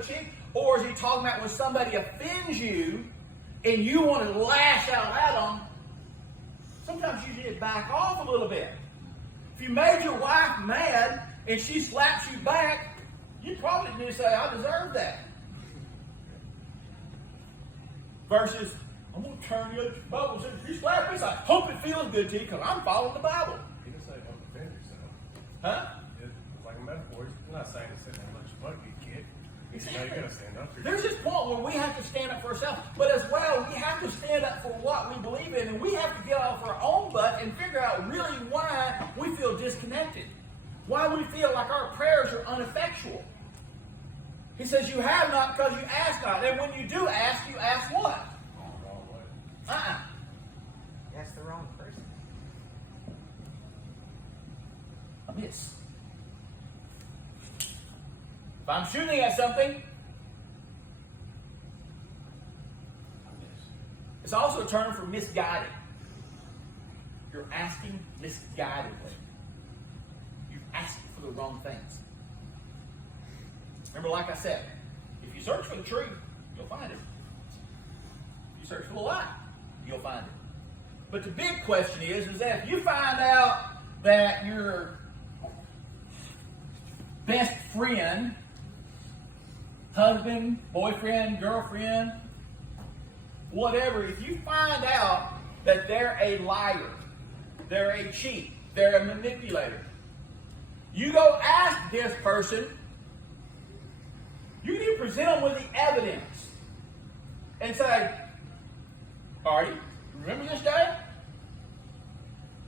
other cheek? Or is he talking about when somebody offends you and you want to lash out at them? Sometimes you need to back off a little bit. If you made your wife mad and she slaps you back, you probably need to say, I deserve that. Versus, I'm going to turn you up to the Bible. If you slap me, I hope it feels good to you because I'm following the Bible. You can say don't defend yourself. Huh? It's like a metaphor. You're not saying to sit there and let your butt get kicked. You got to stand up for yourself. There's this point where we have to stand up for ourselves. But as well, we have to stand up for what we believe in. And we have to get off our own butt and figure out really why we feel disconnected. Why we feel like our prayers are ineffectual. He says you have not because you ask not. And when you do ask, you ask what? The wrong way. That's the wrong person. A miss. If I'm shooting at something, it's also a term for misguided. You're asking misguidedly. You're asking for the wrong things. Remember, like I said, if you search for the truth, you'll find it. If you search for the lie, you'll find it. But the big question is that if you find out that your best friend, husband, boyfriend, girlfriend, whatever, if you find out that they're a liar, they're a cheat, they're a manipulator, you go ask this person, you need to present them with the evidence and say, Artie, remember this day?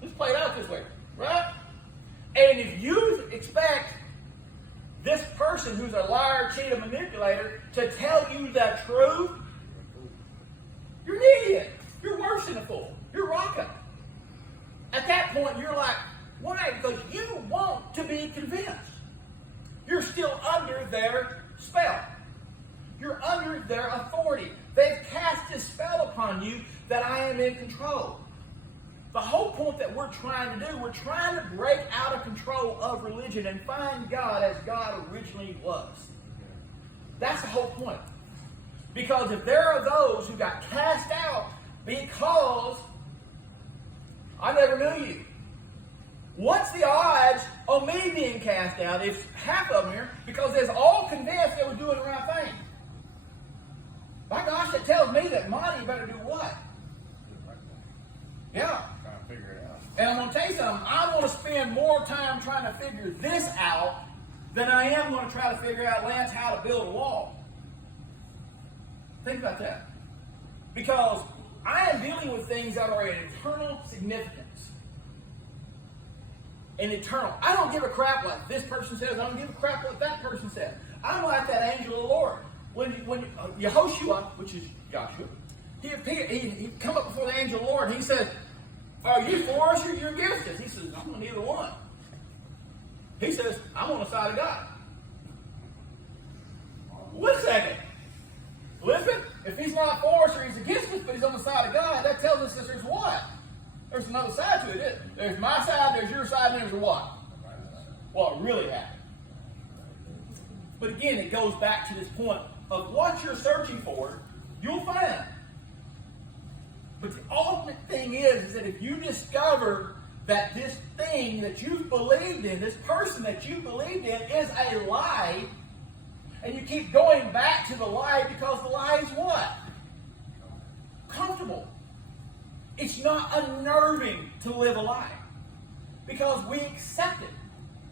This played out this way, right? And if you expect this person who's a liar, cheat, and manipulator to tell you the truth, you're an idiot. You're worse than a fool. You're rocking. At that point, you're like, why? Because you want to be convinced. You're still under their spell. You're under their authority. They've cast this spell upon you that I am in control. The whole point that we're trying to do, we're trying to break out of control of religion and find God as God originally was. That's the whole point. Because if there are those who got cast out because I never knew you, what's the odds of me being cast out if half of them here, because they're all convinced they were doing the right thing? My gosh, it tells me that Monty better do what? Yeah. Trying to figure it out. And I'm going to tell you something. I'm going to spend more time trying to figure this out than I am going to try to figure out, Lance, how to build a wall. Think about that. Because I am dealing with things that are of eternal significance. And eternal. I don't give a crap what this person says. I don't give a crap what that person says. I'm like that angel of the Lord. When Yehoshua, which is Joshua, he come up before the angel of the Lord and he says, are you for us or you're against us? He says, I'm on neither one. He says, I'm on the side of God. Wait a second. Listen, if he's not for us or he's against us, but he's on the side of God, that tells us that there's what? There's another side to it, isn't it? There's my side, there's your side, and there's what? What really happened. But again, it goes back to this point of what you're searching for, you'll find. But the ultimate thing is that if you discover that this thing that you've believed in, this person that you believed in is a lie, and you keep going back to the lie because the lie is what? Comfortable. It's not unnerving to live a lie. Because we accept it.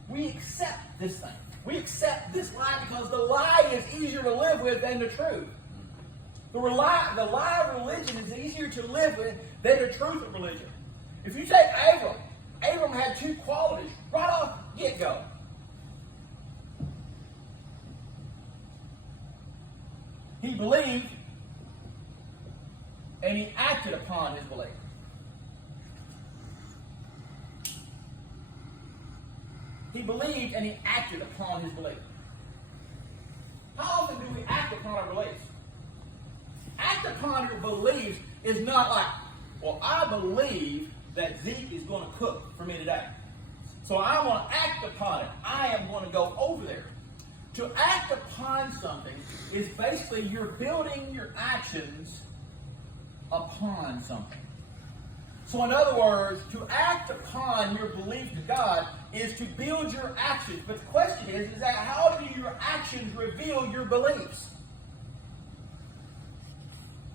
We accept this thing. We accept this lie because the lie is easier to live with than the truth. The lie of religion is easier to live with than the truth of religion. If you take Abram had two qualities right off get-go. He believed and he acted upon his belief. He believed and he acted upon his belief. How often do we act upon our beliefs? Act upon your beliefs is not like, well, I believe that Zeke is going to cook for me today. So I want to act upon it. I am going to go over there. To act upon something is basically you're building your actions upon something. So in other words, to act upon your belief to God is to build your actions. But the question is that how do your actions reveal your beliefs?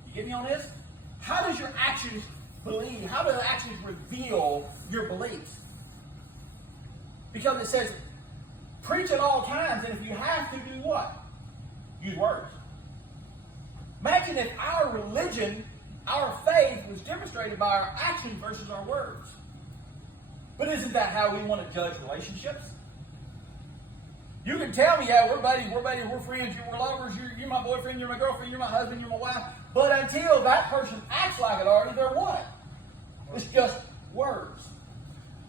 You get me on this? How does your actions believe? How do the actions reveal your beliefs? Because it says, preach at all times, and if you have to, do what? Use words. Imagine if our religion, our faith, was demonstrated by our actions versus our words. But isn't that how we want to judge relationships? You can tell me, yeah, we're buddies, we're friends, we're lovers, you're my boyfriend, you're my girlfriend, you're my husband, you're my wife. But until that person acts like it already, they're what? It's just words.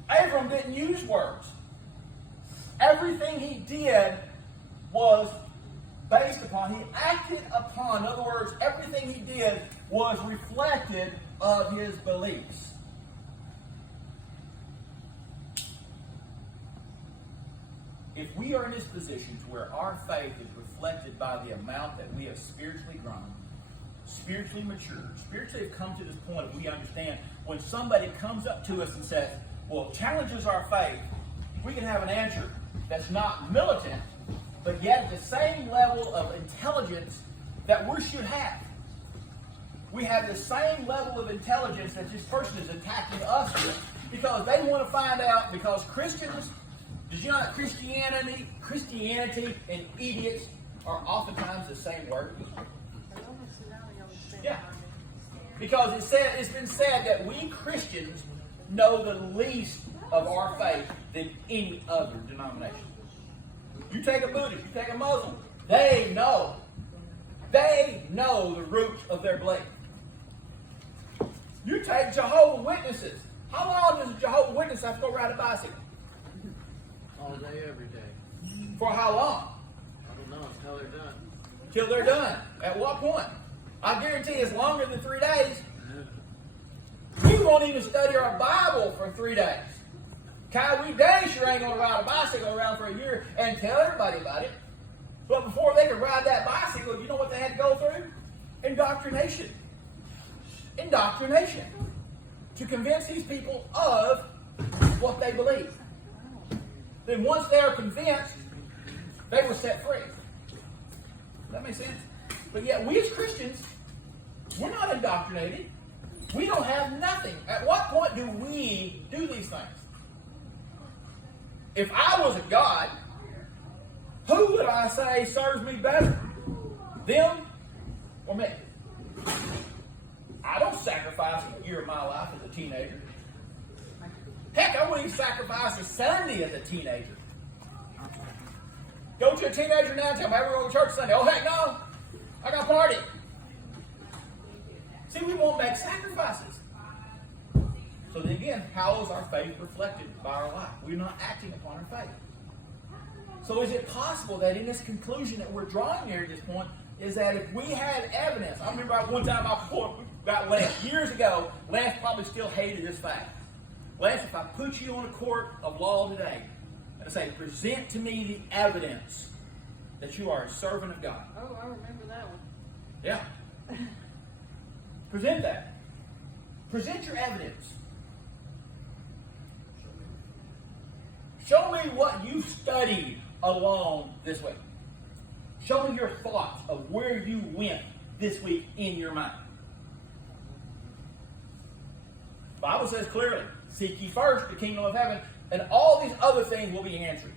Abram didn't use words. Everything he did was based upon, he acted upon, in other words, everything he did was reflected of his beliefs. If we are in this position to where our faith is reflected by the amount that we have spiritually grown, spiritually matured, spiritually have come to this point we understand when somebody comes up to us and says, well, challenges our faith, we can have an answer that's not militant, but yet at the same level of intelligence that we should have. We have the same level of intelligence that this person is attacking us with because they want to find out, because Christians, did you know that Christianity and idiots are oftentimes the same word? Yeah. Because it's been said that we Christians know the least of our faith than any other denomination. You take a Buddhist, you take a Muslim, they know the roots of their belief. You take Jehovah's Witnesses. How long does a Jehovah's Witness have to go ride a bicycle? All day, every day. For how long? I don't know, until they're done. Till they're done. At what point? I guarantee it's longer than 3 days. We won't even study our Bible for 3 days. We dang sure ain't going to ride a bicycle around for a year and tell everybody about it. But before they could ride that bicycle, you know what they had to go through? Indoctrination. Indoctrination. To convince these people of what they believe. Then once they're convinced, they were set free. Does that make sense? But yet we as Christians, we're not indoctrinated. We don't have nothing. At what point do we do these things? If I was a God, who would I say serves me better? Them or me? I don't sacrifice a year of my life as a teenager. Heck, I wouldn't even sacrifice a Sunday as a teenager. Go to a teenager now and tell them, hey, we're going to church Sunday. Oh, heck no. I got a party. See, we won't make sacrifices. So then again, how is our faith reflected by our life? We're not acting upon our faith. So is it possible that in this conclusion that we're drawing here at this point is that if we had evidence, I remember one time about Lance, years ago, Lance probably still hated this fact. Lance, if I put you on a court of law today and say, present to me the evidence that you are a servant of God. Oh, I remember that one. Yeah. Present that. Present your evidence. Show me what you studied along this week. Show me your thoughts of where you went this week in your mind. The Bible says clearly, seek ye first the kingdom of heaven, and all these other things will be answered.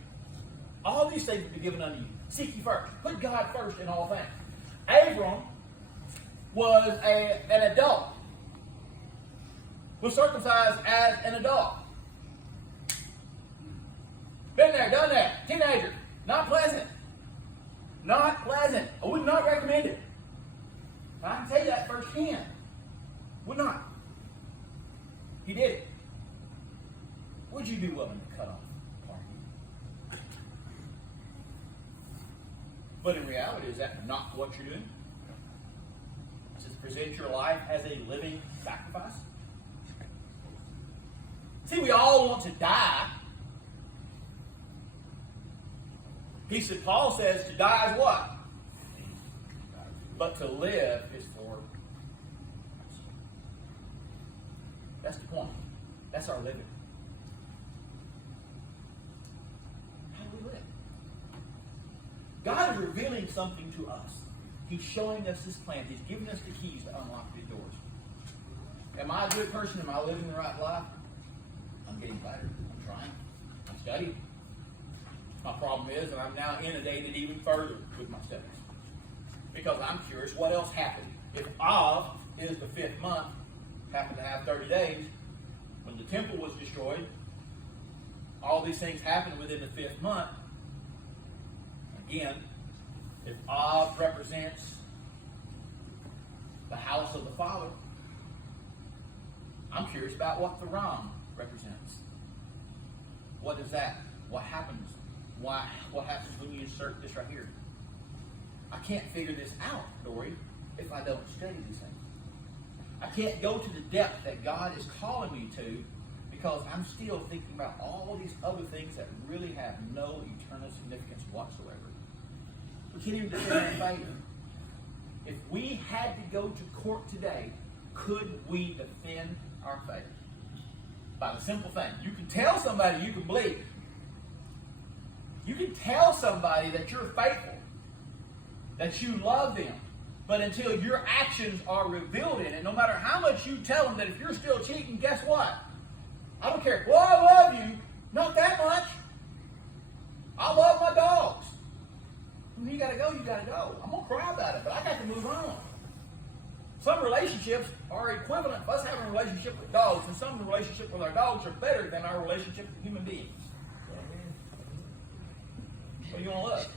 All these things will be given unto you. Seek ye first. Put God first in all things. Abram was an adult. Was circumcised as an adult. Been there, done that. Teenager. Not pleasant. Not pleasant. I would not recommend it. I can tell you that firsthand. Would not. He did it. Would you be willing to cut off part of you? But in reality, is that not what you're doing? Does it present your life as a living sacrifice? See, we all want to die. He said, Paul says to die is what? But to live is for. That's the point. That's our living. How do we live? God is revealing something to us. He's showing us His plan. He's giving us the keys to unlock these doors. Am I a good person? Am I living the right life? I'm getting better. I'm trying. I'm studying. My problem is that I'm now inundated even further with my studies. Because I'm curious what else happened. If Av is the 5th month, happened to have 30 days, when the temple was destroyed, all these things happened within the 5th month. Again, if Av represents the house of the Father, I'm curious about what the Ram represents. What is that? What happens? Why? What happens when you insert this right here? I can't figure this out, Dory, if I don't study these things. I can't go to the depth that God is calling me to because I'm still thinking about all these other things that really have no eternal significance whatsoever. We can't even defend our faith. If we had to go to court today, could we defend our faith? By the simple thing. You can tell somebody you can believe. You can tell somebody that you're faithful, that you love them. But until your actions are revealed in it, no matter how much you tell them that if you're still cheating, guess what? I don't care. Well, I love you. Not that much. I love my dogs. When you got to go, you got to go. I'm going to cry about it, but I got to move on. Some relationships are equivalent of us having a relationship with dogs, and some relationships with our dogs are better than our relationship with human beings. What do you want to love?